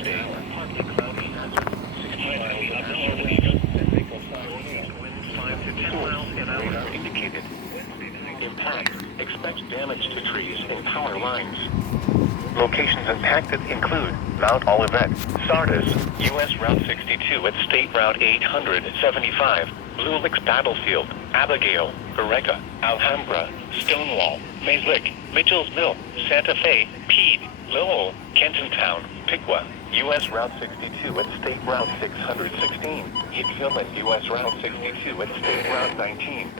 Wednesday, partly cloudy, 60 miles an hour. Winds 5 to 10 miles an hour indicated. Impact. Expect damage to trees and power lines. Locations impacted include Mount Olivet, Sardis, U.S. Route 62 at State Route 875, Blue Licks Battlefield, Abigail, Eureka, Alhambra, Stonewall, Mays Lick, Mitchell's Mill, Santa Fe, Peed, Lowell, Kentontown, Piqua, U.S. Route 62 at State Route 616, Hicksville and U.S. Route 62 at State Route 19.